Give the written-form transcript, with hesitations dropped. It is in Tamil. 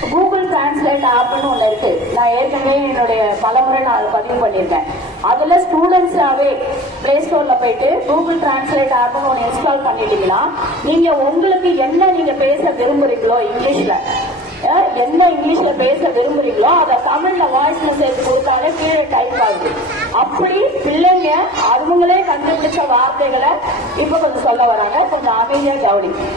கூகுள் டிரான்ஸ்லேட் ஆப்னு ஒன்று இருக்கு. நான் ஏற்கனவே என்னுடைய பலமுறை நான் அதை பதிவு பண்ணியிருக்கேன். அதுல ஸ்டூடெண்ட்ஸாவே பிளே ஸ்டோர்ல போயிட்டு கூகுள் டிரான்ஸ்லேட் ஆப்னு ஒன்று இன்ஸ்டால் பண்ணிட்டீங்கன்னா நீங்க உங்களுக்கு என்ன நீங்க பேச விரும்புறீங்களோ இங்கிலீஷ்ல, என்ன இங்கிலீஷ்ல பேச விரும்புறீங்களோ அதை தமிழ்ல வாய்ஸ் மெசேஜ் கொடுத்தாலே கீழே டைப் ஆகுது. அப்படி பிள்ளைங்க அவங்களே கண்டுபிடிச்ச வார்த்தைகளை இப்ப கொஞ்சம் சொல்ல வராங்க. கொஞ்சம் அமைதியா கவனிக்கும்.